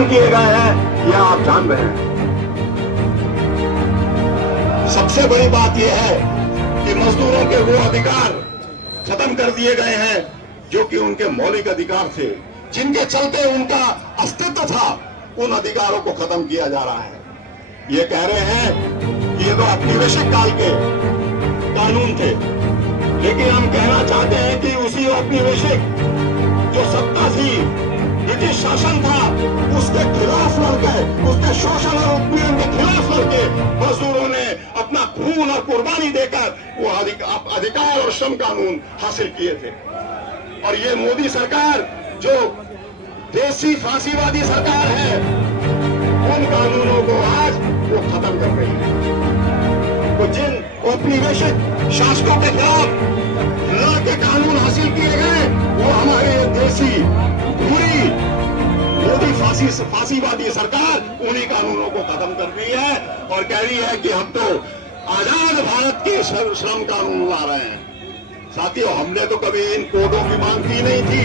खत्म किए गए हैं, यह आप जान रहे हैं। सबसे बड़ी बात यह है कि मजदूरों के वो अधिकार खत्म कर दिए गए हैं जो कि उनके मौलिक अधिकार थे, जिनके चलते उनका अस्तित्व था। उन अधिकारों को खत्म किया जा रहा है। ये कह रहे हैं कि ये तो औपनिवेशिक काल के कानून थे, लेकिन हम कहना चाहते हैं कि उसी औपनिवेशिक जो सत्ता थी, ब्रिटिश शासन था, उसके खिलाफ लड़के, उसके शोषण और उत्पीड़न के खिलाफ लड़के मजदूरों ने अपना खून और कुर्बानी देकर वो अधिकार और श्रम कानून हासिल किए थे। और ये मोदी सरकार जो देसी फांसीवादी सरकार है, उन कानूनों को आज वो खत्म कर रही है। तो जिन औपनिवेशिक शासकों के खिलाफ लड़के कानून हासिल किए गए, वो हमारे देसी पूरी मोदी फांसीवादी सरकार उन्हीं कानूनों को खत्म कर रही है और कह रही है कि हम तो आजाद भारत के श्रम कानून ला रहे हैं। साथियों, हमने तो कभी इन कोडों की मांग की नहीं थी।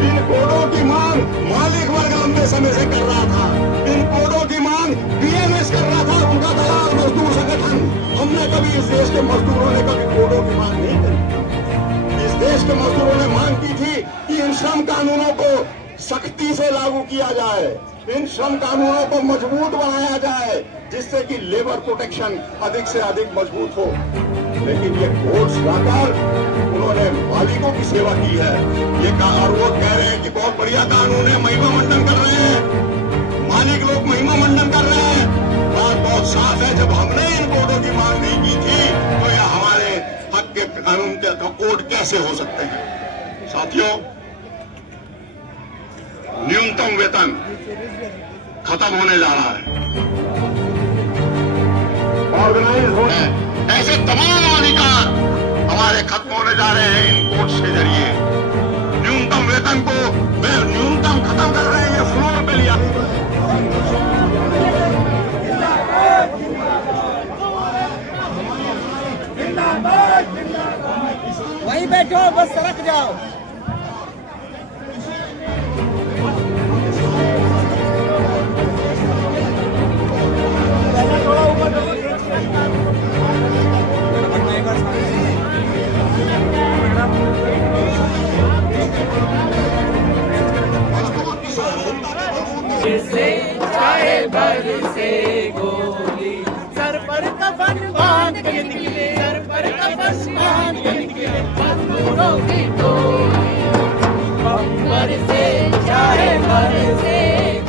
इन कोडों की मांग मालिक वर्ग लंबे समय से कर रहा था। इन कोडों की मांग बीएमएस कर रहा था, उनका दलाल मजदूर संगठन। हमने कभी इस देश के मजदूरों ने कभी कोडों की मांग नहीं करी। इस देश के मजदूरों ने मांग की थी कि इन श्रम कानूनों को सख्ती से लागू किया जाए, इन श्रम कानूनों को मजबूत बनाया जाए, जिससे कि लेबर प्रोटेक्शन अधिक से अधिक मजबूत हो। लेकिन ये कोर्ट्स लाकर उन्होंने मालिकों की सेवा की है। ये और वो कह रहे हैं कि बहुत बढ़िया कानून है, महिमा मंडन कर रहे हैं, मालिक लोग महिमा मंडन कर रहे हैं। बात बहुत साफ है, जब हमने इन कोडों की मांग नहीं की थी तो यह हमारे हक के कानून के कोड कैसे हो सकते हैं। साथियों, न्यूनतम वेतन खत्म होने जा रहा है, ऑर्गेनाइज हो है, ऐसे तमाम अधिकार हमारे खत्म होने जा रहे हैं इन कोर्ट्स के जरिए। न्यूनतम वेतन को वे न्यूनतम खत्म कर रहे हैं, फ्लोर पे लिया। वहीं बैठो, बस सड़क जाओ। चाहे बरसे गोली, सर पर कफन बांध के निकले, सर पर कफन बांध के निकले मजदूरों की टोली। हम बरसे चाहे बरसे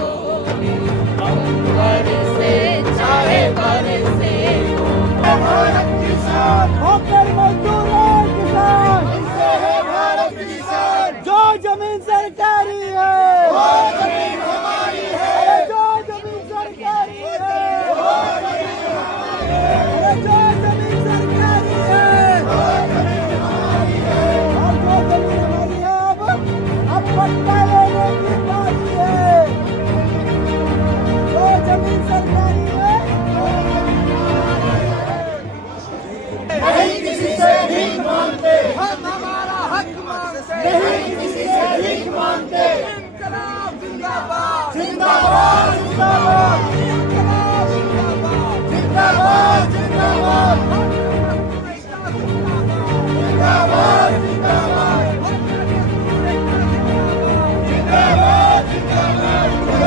गोली, हम बरसे चाहे बरसे गोली। भारत किसान होकर मजदूर है, किसान इससे है भारत किसान। जो जमीन सरकारी है, वो जमीन हमारी है, जो जमीन सरकारी है, वो जमीन हमारी है, जो जमीन सरकारी है, वो जमीन हमारी है, और जो जमीन हमारी है अब पट्टा लेने की बारी है। जो जमीन सरकारी है, वो जमीन हमारी है। नहीं किसी से भीख मांगते, हम हमारा हक मांगते, नहीं किसी से भीख मांगते। इंकलाब जिंदाबाद, जिंदाबाद, जिंदाबाद, इंकलाब जिंदाबाद, जिंदाबाद, जिंदाबाद, जिंदाबाद, जिंदाबाद, जिंदाबाद, जिंदाबाद।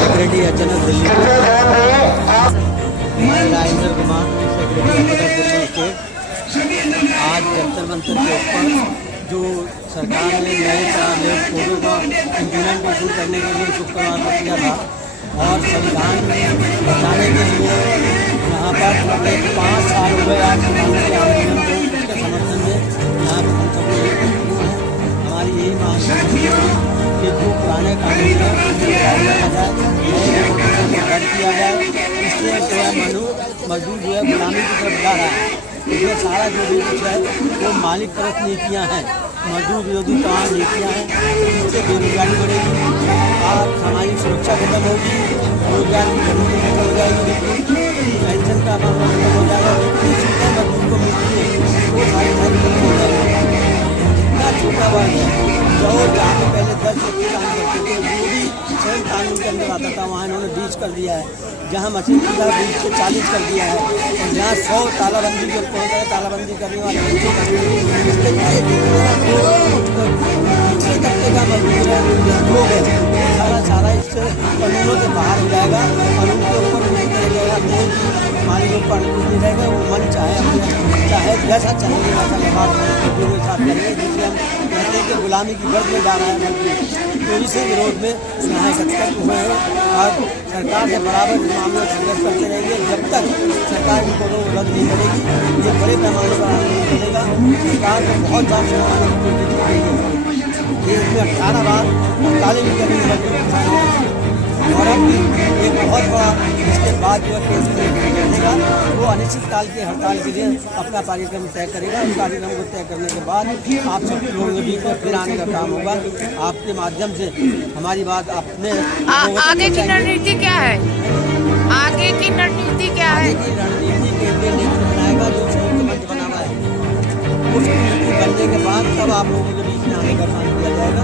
सेक्रेटरी अचानक दिल्ली राजेंद्र कुमार सेक्रेटरी स्टेट। आज जंतर मंतर के ऊपर जो सरकार ने नए कोडों का इम्प्लीमेंटेशन करने के लिए शुक्रवार को किया था और संविधान बचाने के लिए यहाँ पर 5 साल हो गए आज किसानों के आंदोलन को, उसके समर्थन में यहाँ पर हम सब लोग एकत्रित हैं। हमारी यही मांग है कि जो पुराने कानून है उसे रद्द किया जाए, इससे जो है मजदूर जो है गुलामी की तरफ जा रहा है। इसमें सारा जो भी कुछ है वो मालिक परस्त नीतियाँ हैं, मजदूर विरोधी तमाम नीतियाँ हैं, जिससे बेरोजगारी बढ़ेगी, और सामाजिक सुरक्षा खत्म होगी, रोजगार की गरीबी खत्म हो जाएगी, पेंशन का मामला खत्म हो जाएगा, जितनी सीटें मजदूर को मिलती है वो सारी खत्म हो जाएगी। इतना छोटा वर्ग है जो जहाँ पे पहले 10 व्यक्ति काम करते थे वो भी स्वयं कानून के अंदर आता था, वहाँ इन्होंने 20 कर दिया है। जहाँ मशीन की 20 से 40 कर दिया है, और जहाँ 100 तालाबंदी जो तालाबंदी करने वाले बच्चे इसके पिछले तबके का मजदूर है लोग है, सारा इससे कानूनों के बाहर हो जाएगा और उनके ऊपर मालिकों पर नहीं रहेगा। वो मन चाहे जैसा चाहेंगे वैसा व्यवहार के साथ करेंगे, जिससे हम कहते हैं कि गुलामी की गर्द में जा रहा है मजदूर। तो इसी विरोध में यहाँ एकत्रित हुए हैं और सरकार से बराबर इस मामले में संघर्ष करते रहेंगे जब तक सरकार इनको रद्द नहीं करेगी। ये बड़े पैमाने पर आंदोलन चलेगा। सरकार को बहुत साफ देश में 18 बार हड़तालें भी करेंगे और अब भी एक बहुत बड़ा इसके बाद जो केंद्र करेगा वो अनिश्चितकाल की हड़ताल के लिए अपना कार्यक्रम तय करेगा। उस कार्यक्रम को तय करने के बाद आप सब लोगों के बीच में फिर आने का काम होगा। आपके माध्यम से हमारी बात अपने आगे की रणनीति क्या है? आगे की रणनीति क्या है? आगे की रणनीति केंद्रीय नीति बनाएगा जो संयुक्त मंच बना हुआ है। उस नीति बनने के बाद तब आप लोगों के बीच में आने का काम किया जाएगा।